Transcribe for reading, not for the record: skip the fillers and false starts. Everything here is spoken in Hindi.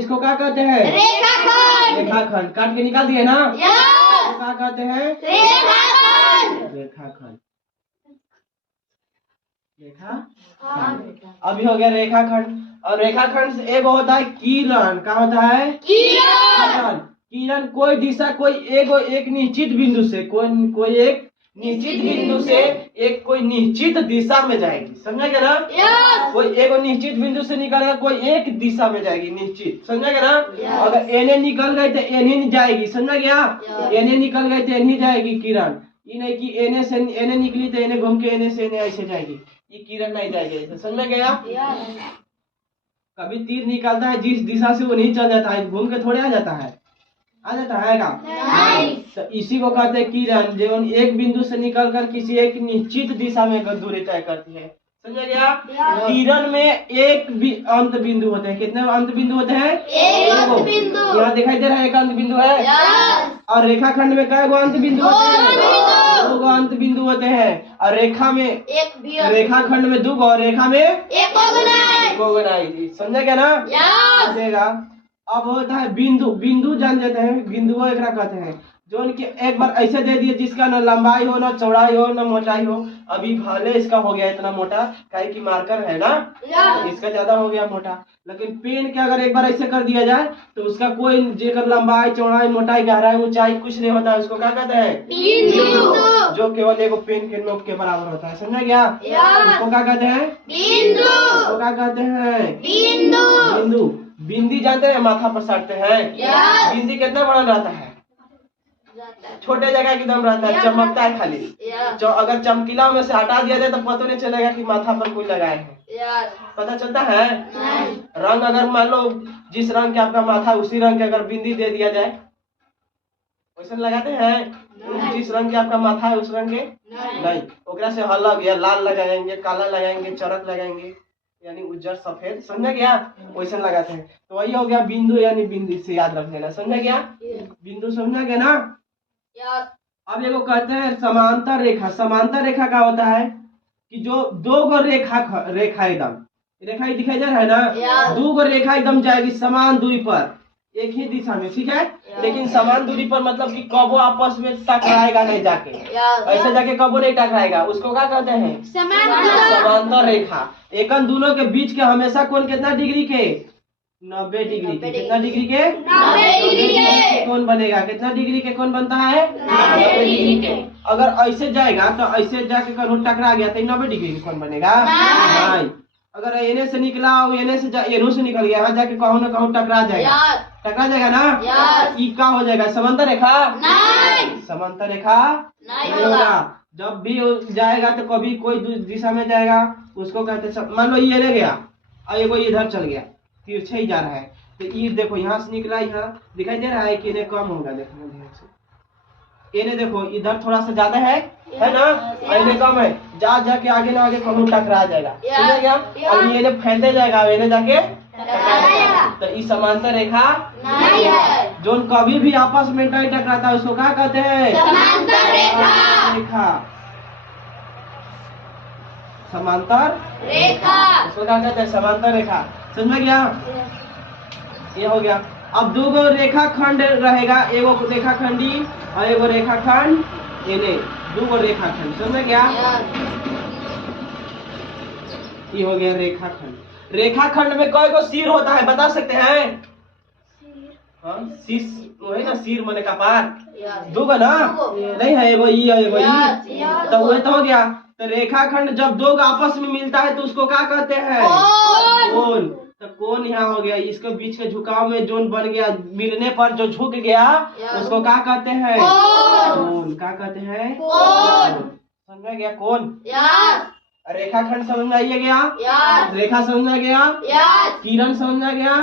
इसको क्या कहते हैं? रेखाखंड। रेखाखंड। काट के निकाल दिए ना? इसको क्या कहते हैं? रेखाखंड। रेखाखंड। रेखाखंड। अभी हो गया रेखाखंड। और रेखाखंड से एक होता है किरण। क्या होता है? किरण। किरण कोई दिशा, कोई एक निश्चित बिंदु से, कोई एक निश्चित बिंदु से एक कोई निश्चित दिशा में जाएगी। समझा गया ना? कोई एक निश्चित बिंदु से निकलेगा, कोई एक दिशा में जाएगी निश्चित। समझा गया ना? अगर एने निकल गए तो एने जाएगी। समझा गया? एने निकल गए तो एने जाएगी किरण। ये नहीं कि एने से एने निकली तो एने घूम के एने से एने ऐसे जाएगी, ये किरण नहीं जाएगी ऐसे। समझ गया? कभी तीर निकलता है जिस दिशा से वो नहीं चल जाता है, घूम के थोड़े आ जाता है का? तो इसी को कहते हैं किरण, जो एक बिंदु से निकलकर किसी एक निश्चित दिशा में दूरी तय करती है। समझा गया? किरण में एक भी अंत बिंदु होते हैं। कितने अंत बिंदु होते हैं? यहाँ दिखाई दे रहा है एक अंत बिंदु है। और रेखाखंड में कई गो अंत बिंदु होते हैं? 2 गो अंत बिंदु होते हैं। और रेखा में रेखाखंड में 2 गो और रेखा में 1 गो बनाई। समझा गया ना? देगा। अब होता है बिंदु। बिंदु जान जाते हैं, बिंदु एक कहते हैं जो उनके एक बार ऐसे दे दिए जिसका न लंबाई हो, न चौड़ाई हो, न मोटाई हो। अभी भले इसका हो गया इतना मोटा, काहे की मार्कर है ना, इसका ज्यादा हो गया मोटा। लेकिन पेन के अगर एक बार ऐसे कर दिया जाए तो उसका कोई जेकर लंबाई, चौड़ाई, मोटाई, गहराई, ऊंचाई कुछ नहीं होता है, उसको क्या कहते हैं? बिंदु। जो केवल एक पेन के नोक के बराबर होता है। समझा गया? उसको क्या कहते हैं? बिंदु। उसको क्या कहते हैं? बिंदु। बिंदी जानते हैं? माथा पर साटते हैं। बिंदी कितना बड़ा रहता है? छोटे जगह की दम रहता है, चमकता है खाली। जो अगर चमकीला में से हटा दिया जाए तो पता नहीं चलेगा कि माथा पर कोई लगाए है। पता चलता है? रंग अगर मान लो जिस रंग के आपका माथा उसी रंग के अगर बिंदी दे दिया जाए, वैसे लगाते हैं? जिस रंग के आपका माथा है उस रंग के नहीं, ओकरा से अलग या लाल लगाएंगे, काला लगाएंगे, चरक लगाएंगे, यानी उज्जर सफेद। समझा गया? वैसे लगाते हैं। तो वही हो गया बिंदु, यानी बिंदु से याद रख लेना। समझा गया? बिंदु समझा गया ना? अब ये कहते हैं समांतर रेखा। समांतर रेखा क्या होता है कि जो 2 गो रेखा एकदम रेखा ही दिखाई दे रहा है ना, 2 गो रेखा एकदम जाएगी समान दूरी पर एक ही दिशा में। ठीक है? लेकिन समान दूरी पर मतलब कि कबो आपस में टकराएगा नहीं, जाके ऐसे जाके कबो नहीं टकराएगा। उसको क्या कहते हैं? समांतर रेखा। एकन दोनों के बीच के हमेशा कोण कितना डिग्री के? 90 डिग्री के। कितना डिग्री के? 90 डिग्री के कोण बनेगा। कितना डिग्री के कोण बनता है? 90 डिग्री के। अगर ऐसे जाएगा तो ऐसे जाके कहीं टकरा गया तो 90 डिग्री के कोण बनेगा नहीं। अगर एने से निकला और एने से निकल गया, यहाँ जाके कहूँ ना कहूँ टकरा जाएगा ना। ई क्या हो जाएगा? समांतर रेखा नहीं। समांतर रेखा नहीं होगा। जब भी जाएगा तो कभी कोई दिशा में जाएगा, उसको कहते। मान लो ये ले गया और ये कोई इधर चल गया, तिरछे ही जा रहा है, तो ये देखो यहाँ से निकला, यहाँ दिखाई दे रहा है कि इन्हें कम होगा। देखो इन्हें देखो इधर थोड़ा सा ज्यादा है ना, इन्हें कम है। जाके आगे ना आगे कहूँ टकरा जाएगा। समझ गया? और ये इन्हें फैलते जाएगा, इन्हें जाके तो इस समांतर रेखा नहीं है। जो कभी भी आपस में नहीं टकराता है उसको क्या कहते हैं? समांतर रेखा। समांतर रेखा उसको क्या कहते हैं? समांतर रेखा। समझ में गया? ये हो गया। अब 2 गो रेखाखंड रहेगा, एगो रेखाखंडी और एगो रेखाखंड। ये 2 गो रेखाखंड। समझ में गया? ये हो गया रेखाखंड। रेखाखंड में कई गो सिर होता है बता सकते हैं? हाँ, सिर है ना, सिर मने कपार 2 गो ना, नहीं है? एगो ई और एगो ई, तो वही तो हो गया। तो रेखाखंड जब 2 का आपस में मिलता है तो उसको क्या कहते हैं? कोण। तो कोण यहाँ हो गया, इसके बीच के झुकाव में जोन बन गया, मिलने पर जो झुक गया उसको क्या कहते हैं? कोण। क्या कहते हैं? समझ में गया? कोण। रेखाखंड समझ में आइए गया? रेखा समझ में गया? किरण समझ में गया?